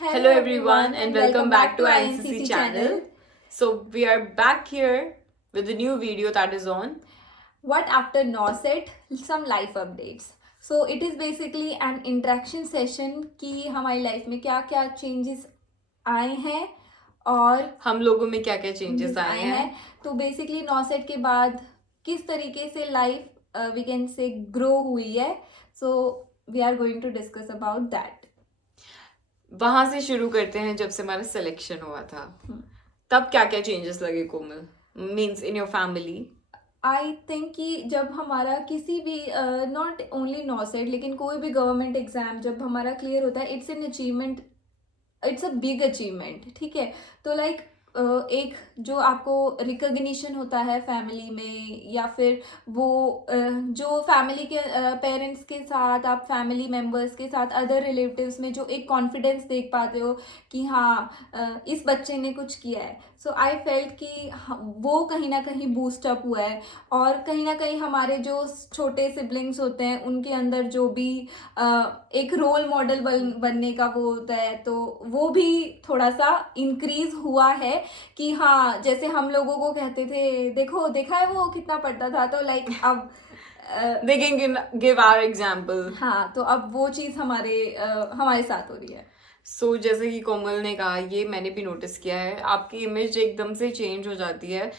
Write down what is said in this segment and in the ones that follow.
Hello everyone and welcome back to INCC channel. So we are back here with a new video that is on What after NOSET, some life updates. So it is basically an interaction session कि हमारी life में क्या क्या changes आए हैं और हम लोगों में क्या क्या चेंजेस आए हैं. तो बेसिकली नॉसेट के बाद किस तरीके से life we can say grow हुई है. So we are going to discuss about that. वहां से शुरू करते हैं जब से हमारा सिलेक्शन हुआ था. तब क्या क्या चेंजेस लगे Komal, means in your family? I think कि जब हमारा किसी भी नॉट ओनली नॉसेट लेकिन कोई भी गवर्नमेंट एग्जाम जब हमारा क्लियर होता है, it's an achievement, it's a big achievement. ठीक है, तो लाइक एक जो आपको रिकग्निशन होता है फैमिली में, या फिर वो जो फैमिली के पेरेंट्स के साथ, आप फैमिली मेम्बर्स के साथ, अदर रिलेटिव्स में जो एक कॉन्फिडेंस देख पाते हो कि हाँ इस बच्चे ने कुछ किया है. सो आई फेल्ट कि वो कहीं ना कहीं बूस्टअप हुआ है. और कहीं ना कहीं हमारे जो छोटे सिबलिंग्स होते हैं उनके अंदर जो भी एक रोल मॉडल बनने का वो होता है, तो वो भी थोड़ा सा इंक्रीज हुआ है कि हाँ, जैसे हम लोगों को कहते थे देखो देखा है वो कितना पढ़ता था, तो लाइक अब they can give our example. हाँ, तो अब वो चीज़ हमारे साथ हो रही है. सो जैसे कि कोमल ने कहा, ये मैंने भी नोटिस किया है, आपकी इमेज एकदम से चेंज हो जाती है.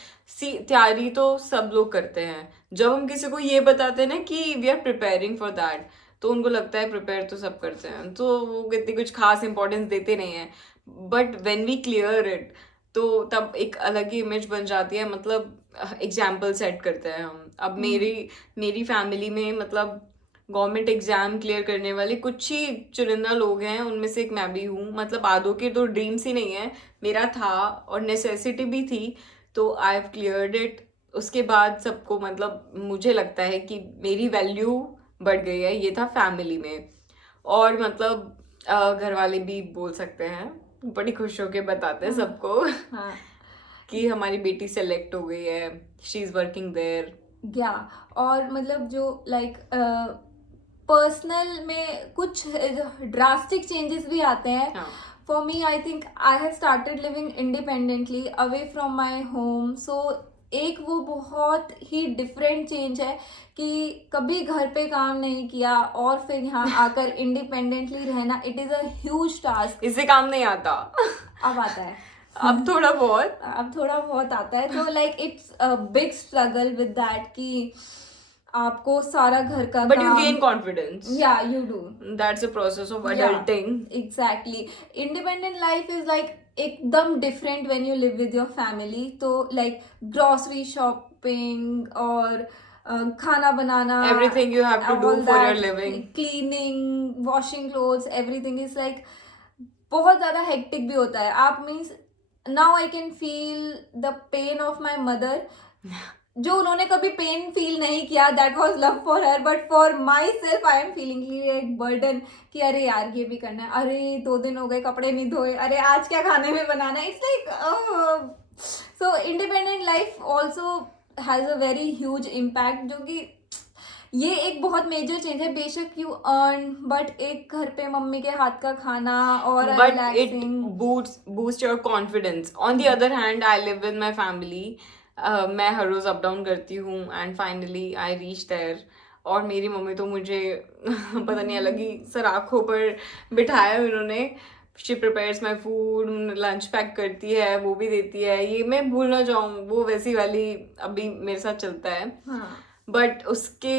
तैयारी तो सब लोग करते हैं. जब हम किसी को ये बताते हैं ना कि we are preparing for that, तो उनको लगता है प्रिपेयर तो सब करते हैं, तो वो इतनी कुछ खास इंपॉर्टेंस देते नहीं हैं. But when we clear it, तो तब एक अलग ही इमेज बन जाती है. मतलब एग्जाम्पल सेट करते हैं हम. अब मेरी फैमिली में मतलब गवर्नमेंट एग्जाम क्लियर करने वाले कुछ ही चुनिंदा लोग हैं, उनमें से एक मैं भी हूँ. मतलब आदों के तो ड्रीम्स ही नहीं है, मेरा था और नेसेसिटी भी थी, तो आई हैव क्लियर्ड इट. उसके बाद सबको मतलब मुझे लगता है कि मेरी वैल्यू बढ़ गई है. ये था फैमिली में. और मतलब घर वाले भी बोल सकते हैं, बड़ी खुश होकर बताते हैं सबको कि हमारी बेटी सेलेक्ट हो गई है, शी इज वर्किंग देयर. या और मतलब जो लाइक पर्सनल में कुछ ड्रास्टिक चेंजेस भी आते हैं. For me I think I have started living independently away from my home. So एक वो बहुत ही डिफरेंट चेंज है कि कभी घर पे काम नहीं किया और फिर यहाँ आकर इंडिपेंडेंटली रहना. It is a huge task. इससे काम नहीं आता. अब आता है. अब थोड़ा बहुत आता है. तो like it's a big struggle with that कि आपको सारा घर का but you gain confidence. Yeah you do. That's a process of adulting. Exactly. Independent life is like एकदम different when you live with your family. तो like grocery shopping और खाना बनाना, everything you have to do for your living, cleaning, washing clothes, everything is like बहुत ज़्यादा hectic भी होता है. आप means now I can feel the pain of my mother. जो उन्होंने कभी पेन फील नहीं किया, that was love for her, but for my self I am feeling एक बर्डन कि अरे यार ये भी करना है, अरे 2 दिन हो गए कपड़े नहीं धोए, अरे आज क्या खाने में बनाना है. It's like so independent life also has a very huge impact, जो कि ये एक बहुत मेजर चेंज है. बेशक यू अर्न, बट एक घर पे मम्मी के हाथ का खाना और but it boost your confidence. On the other hand I live with my family. मैं हर रोज अप डाउन करती हूँ and finally I reach there. और मेरी मम्मी तो मुझे पता नहीं अलग ही सराखों पर बिठाया उन्होंने. She prepares my food, lunch pack करती है, वो भी देती है. ये मैं भूल ना जाऊँ, वो वैसी वाली अभी मेरे साथ चलता है. बट उसके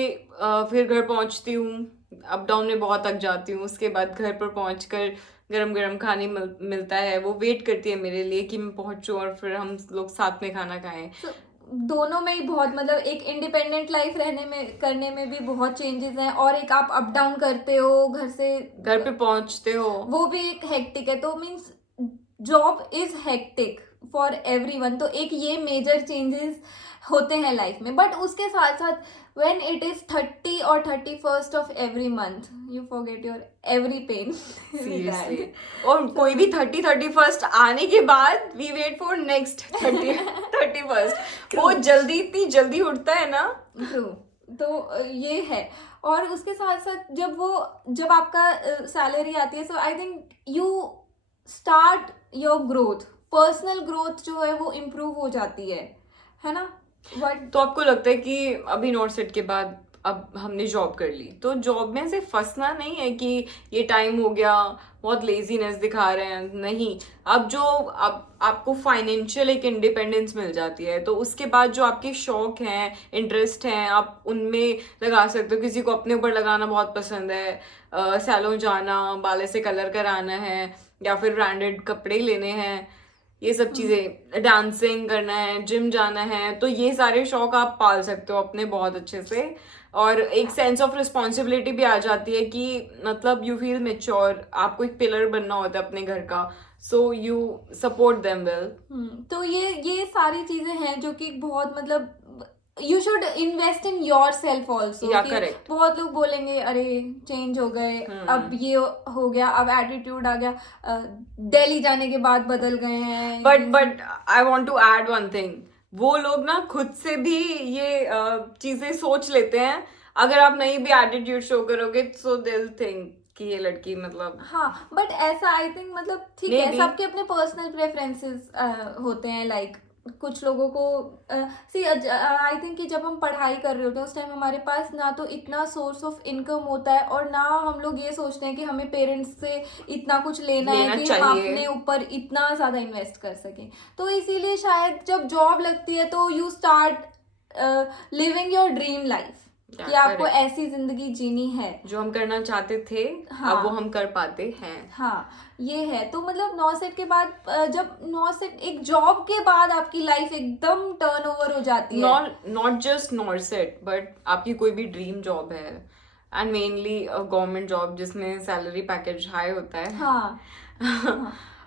फिर घर पहुंचती हूँ, अप डाउन में बहुत थक जाती हूँ. उसके बाद घर पर पहुंचकर गरम गरम खाने मिलता है. वो वेट करती है मेरे लिए कि मैं पहुंचूं और फिर हम लोग साथ में खाना खाएं. दोनों में ही बहुत मतलब एक इंडिपेंडेंट लाइफ करने में भी बहुत चेंजेस हैं. और एक आप अप डाउन करते हो, घर पे पहुंचते हो, वो भी एक हेक्टिक है. तो means job is hectic for everyone. तो एक ये मेजर चेंजेस होते हैं लाइफ में. बट उसके साथ साथ when it is 30 or 31st of every month, you forget your every pain. Seriously. और कोई भी 31st आने के बाद we wait for next 31st. वो इतनी जल्दी उठता है ना. True. तो ये है. और उसके साथ साथ जब आपका सैलरी आती है, so I think you start your growth, personal growth जो है वो इम्प्रूव हो जाती है ना. बट तो आपको लगता है कि अभी नॉट सेट के बाद अब हमने जॉब कर ली, तो जॉब में से फंसना नहीं है कि ये टाइम हो गया, बहुत लेजीनेस दिखा रहे हैं, नहीं. अब जो आपको फाइनेंशियल एक इंडिपेंडेंस मिल जाती है, तो उसके बाद जो आपके शौक हैं, इंटरेस्ट हैं, आप उनमें लगा सकते हो. किसी को अपने ऊपर लगाना बहुत पसंद है, सैलून जाना, बाल से कलर कराना है, या फिर ब्रांडेड कपड़े लेने हैं, ये सब चीजें, डांसिंग करना है, जिम जाना है, तो ये सारे शौक आप पाल सकते हो अपने बहुत अच्छे से. और एक सेंस ऑफ रिस्पॉन्सिबिलिटी भी आ जाती है कि मतलब यू फील मेच्योर, आपको एक पिलर बनना होता है अपने घर का, so you support them well. तो ये सारी चीजें हैं जो कि बहुत मतलब you should invest in your self also. या करेक्ट. बहुत लोग बोलेंगे अरे चेंज हो गए, अब ये हो गया, अब एटीट्यूड आ गया, दिल्ली जाने के बाद बदल गए हैं. But I want to add one thing. वो लोग ना खुद से भी ये चीजें सोच लेते हैं. अगर आप नहीं भी एटीट्यूड शो करोगे, सो दे विल थिंक कि ये लड़की मतलब. हाँ, बट ऐसा आई थिंक मतलब ठीक है, सबके अपने पर्सनल प्रेफरेंसेस होते हैं. लाइक कुछ लोगों को सी आई थिंक कि जब हम पढ़ाई कर रहे होते हैं उस टाइम हमारे पास ना तो इतना सोर्स ऑफ इनकम होता है, और ना हम लोग ये सोचते हैं कि हमें पेरेंट्स से इतना कुछ लेना है कि हम अपने ऊपर इतना ज़्यादा इन्वेस्ट कर सकें. तो इसीलिए शायद जब जॉब लगती है तो you start living your dream life, कि आपको ऐसी जिंदगी जीनी है जो हम करना चाहते थे. हाँ, अब वो हम कर पाते हैं. हाँ, ये है. तो मतलब 9 सेट के बाद जब 9 सेट एक जॉब के बाद आपकी लाइफ एकदम टर्न ओवर हो जाती है. Not just not set, but आपकी कोई भी ड्रीम जॉब है, एंड मेनली गवर्नमेंट जॉब जिसमें सैलरी पैकेज हाई होता है. हाँ.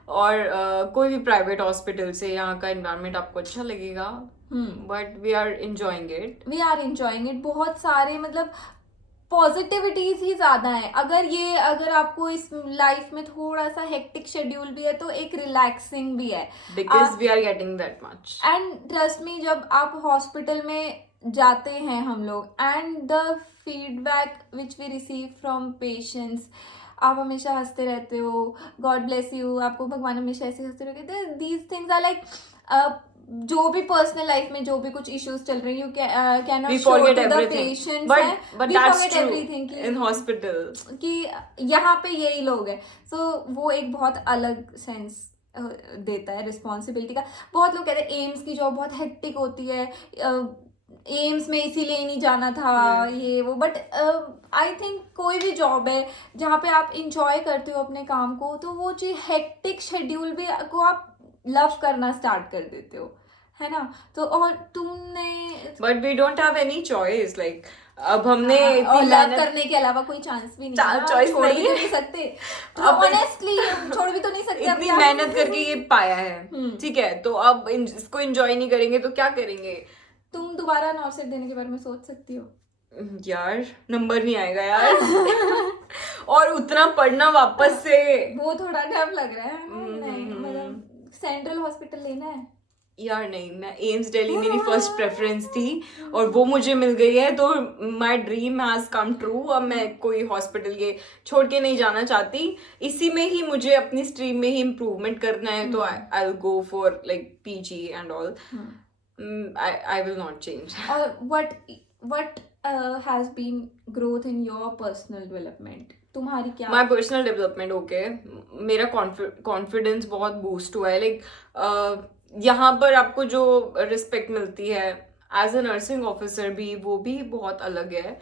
और कोई भी प्राइवेट हॉस्पिटल से यहाँ का एनवायरनमेंट आपको अच्छा लगेगा, but we are enjoying it. बहुत सारे मतलब पॉजिटिविटीज ही ज्यादा है. अगर आपको इस लाइफ में थोड़ा सा हेक्टिक शेड्यूल भी है तो एक रिलैक्सिंग भी है, because we are getting that much. And trust me, जब आप हॉस्पिटल में जाते हैं हम लोग, and the feedback which we receive from patients, आप हमेशा हंसते रहते हो, गॉड ब्लेस यू, आपको भगवान हमेशा ऐसे हंसते रखे. दीज थिंग्स आर लाइक जो भी पर्सनल लाइफ में जो भी कुछ इश्यूज चल रही है, can not show to the patients, but that's true in hospital कि यहाँ पे यही लोग हैं. सो वो एक बहुत अलग सेंस देता है रिस्पॉन्सिबिलिटी का. बहुत लोग कहते हैं एम्स की जॉब बहुत हेक्टिक होती है, एम्स में इसीलिए नहीं जाना था, ये वो. बट आई थिंक कोई भी जॉब है जहाँ पे आप इंजॉय करते हो अपने काम को, तो वो चीज हेक्टिक शेड्यूल भी को आप लव करना स्टार्ट कर देते हो, है ना. तो और तुमने, but we don't have any choice. Like अब हमने और लव करने के अलावा कोई चांस भी नहीं है, चॉइस छोड़ नहीं भी तो है. नहीं सकते ऑनेस्टली, छोड़ भी तो नहीं सकते. इतनी मेहनत करके ये पाया है, ठीक है, तो अब इसको एंजॉय नहीं करेंगे तो क्या करेंगे. तुम दोबारा नॉर्सेट देने के बारे में सोच सकती हो? यार नंबर नहीं आएगा यार. और उतना पढ़ना वापस से, वो थोड़ा टफ लग रहा है. नहीं मतलब सेंट्रल हॉस्पिटल लेना है यार. नहीं, मैं एम्स दिल्ली मेरी फर्स्ट प्रेफरेंस थी और वो मुझे मिल गई है, तो my dream has come true. अब मैं कोई हॉस्पिटल ये छोड़ के नहीं जाना चाहती. इसी में ही मुझे अपनी स्ट्रीम में ही इम्प्रूवमेंट करना है, तो I will go for like PG and all. I will not change. What has been growth in your personal development? तुम्हारी क्या? My personal development, okay. मेरा कॉन्फिडेंस बहुत बूस्ट हुआ है. लाइक यहाँ पर आपको जो रिस्पेक्ट मिलती है एज अ नर्सिंग ऑफिसर भी, वो भी बहुत अलग है.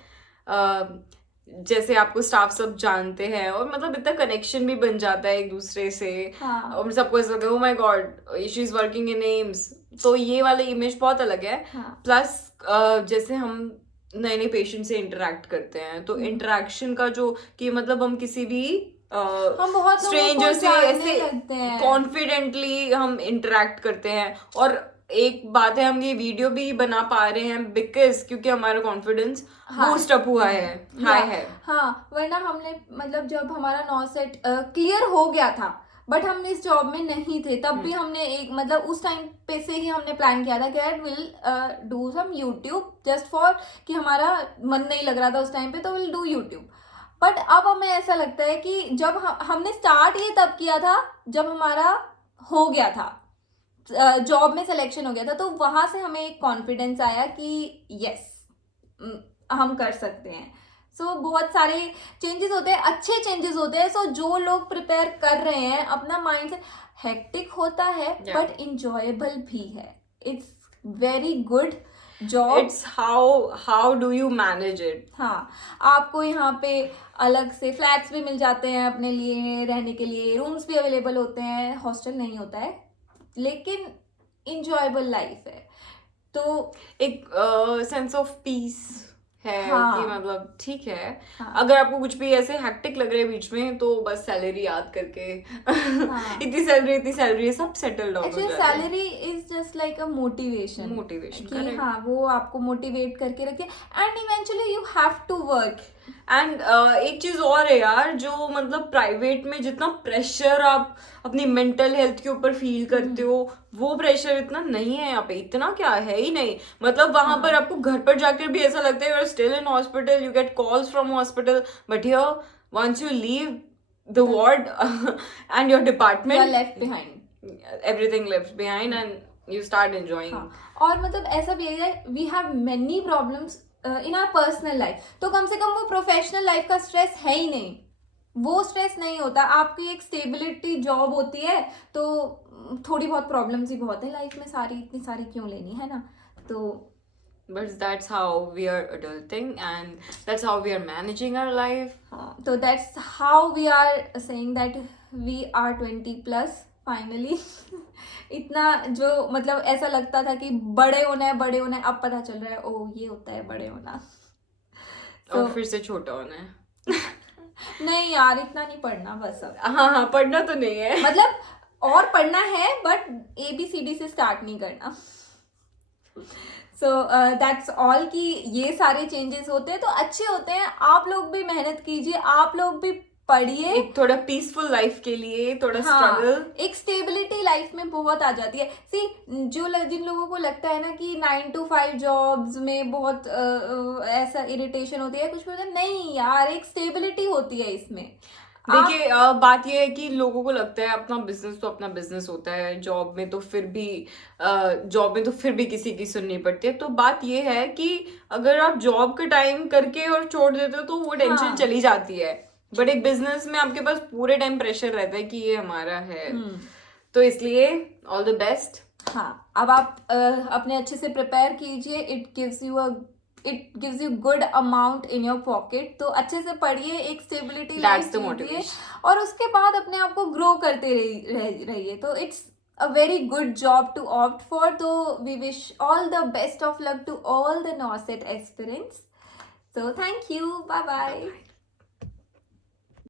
जैसे आपको स्टाफ सब जानते हैं और मतलब इतना कनेक्शन भी बन जाता है एक दूसरे से. और सबको ऐसा लगता है, oh my God she is working in AIIMS, तो ये वाला इमेज बहुत अलग है. प्लस जैसे हम नए नए पेशेंट से इंटरेक्ट करते हैं, तो इंटरेक्शन का जो कि मतलब हम किसी भी स्ट्रेंजर से ऐसे कॉन्फिडेंटली हम इंटरेक्ट करते हैं. और एक बात है, हम ये वीडियो भी बना पा रहे हैं बिकॉज क्योंकि हमारा कॉन्फिडेंस बूस्ट अप हुआ है, हाई है. हाँ, वरना हमने मतलब जब हमारा 9 सेट क्लियर हो गया था बट हम इस जॉब में नहीं थे, तब भी हमने एक मतलब उस टाइम पे से ही हमने प्लान किया था कि यार will do some YouTube just for कि हमारा मन नहीं लग रहा था उस टाइम पे, तो विल डू यूट्यूब. बट अब हमें ऐसा लगता है कि जब हमने स्टार्ट ये तब किया था जब हमारा हो गया था, जॉब में सिलेक्शन हो गया था, तो वहां से हमें एक कॉन्फिडेंस आया कि यस हम कर सकते हैं। सो बहुत सारे चेंजेस होते हैं, अच्छे चेंजेस होते हैं। सो जो लोग प्रिपेयर कर रहे हैं, अपना माइंड से हेक्टिक होता है Yeah. बट इंजॉयबल भी है। It's very good job. It's how do you manage it? हाँ, आपको यहाँ पे अलग से फ्लैट्स भी मिल जाते हैं अपने लिए रहने के लिए, रूम्स भी अवेलेबल होते हैं, हॉस्टल नहीं होता है, लेकिन इंजॉयबल लाइफ है। तो एक सेंस ऑफ पीस है हाँ। कि मतलब ठीक है, हाँ। अगर आपको कुछ भी ऐसे हैक्टिक लग रहे है बीच में, तो बस सैलरी याद करके हाँ। इतनी सैलरी है, सब सेटल डाउन हो एक्चुअली जाता है। Salary is just like a motivation Motivation, कि correct. हाँ, वो आपको मोटिवेट करके रखे, and eventually you have to work. And एक चीज और है यार, जो मतलब प्राइवेट में जितना प्रेशर आप अपनी मेंटल हेल्थ के ऊपर फील करते हो, वो प्रेशर इतना नहीं है यहाँ पे, इतना क्या है ही नहीं। मतलब वहां पर आपको घर पर जाकर भी ऐसा लगता है you are still in hospital, you get calls from hospital, but here once you leave the ward and your you are department, left behind, everything left behind and you start enjoying. हाँ। और मतलब ऐसा भी है, we have many problems in our personal life, तो कम से कम वो प्रोफेशनल लाइफ का स्ट्रेस है ही नहीं, वो स्ट्रेस नहीं होता। आपकी एक स्टेबिलिटी जॉब होती है, तो थोड़ी बहुत प्रॉब्लम्स ही बहुत है लाइफ में, सारी इतनी सारी क्यों लेनी है ना। तो But that's how we are adulting and that's how we are managing our life. हाँ, तो that's how we are saying that we are 20+ finally. इतना जो मतलब ऐसा लगता था कि बड़े होना है, अब पता चल रहा है ओ ये होता है बड़े होना। और फिर से छोटा होना है। नहीं यार, इतना नहीं पढ़ना बस अब। हाँ, पढ़ना तो नहीं है, मतलब और पढ़ना है, बट ABCD से स्टार्ट नहीं करना। सो दैट्स ऑल कि ये सारे चेंजेस होते हैं तो अच्छे होते हैं। आप लोग भी मेहनत कीजिए, आप लोग भी पढ़िए, एक थोड़ा पीसफुल लाइफ के लिए थोड़ा हाँ, स्ट्रगल, एक स्टेबिलिटी लाइफ में बहुत आ जाती है। सी जिन लोगों को लगता है ना कि 9 to 5 जॉब्स में बहुत ऐसा इरिटेशन होती है, कुछ भी होता है, नहीं यार, एक स्टेबिलिटी होती है इसमें। देखिए बात ये है कि लोगों को लगता है अपना बिजनेस तो अपना बिजनेस होता है, जॉब में तो फिर भी किसी की सुननी पड़ती है। तो बात ये है कि अगर आप जॉब के टाइम करके और छोड़ देते हो तो वो टेंशन हाँ। चली जाती है, बट एक बिजनेस में आपके पास पूरे टाइम प्रेशर रहता है कि ये हमारा है। तो इसलिए ऑल द बेस्ट। हाँ, अब आप अपने अच्छे से प्रिपेयर कीजिए, it gives you good amount in your pocket. तो अच्छे से पढ़िए, एक स्टेबिलिटी That's the दीजिए, motivation. और उसके बाद अपने आप को ग्रो करते रहिए। तो it's a very good job to opt for. So we wish all the best of luck to all the NOSET aspirants. So thank you. Bye bye.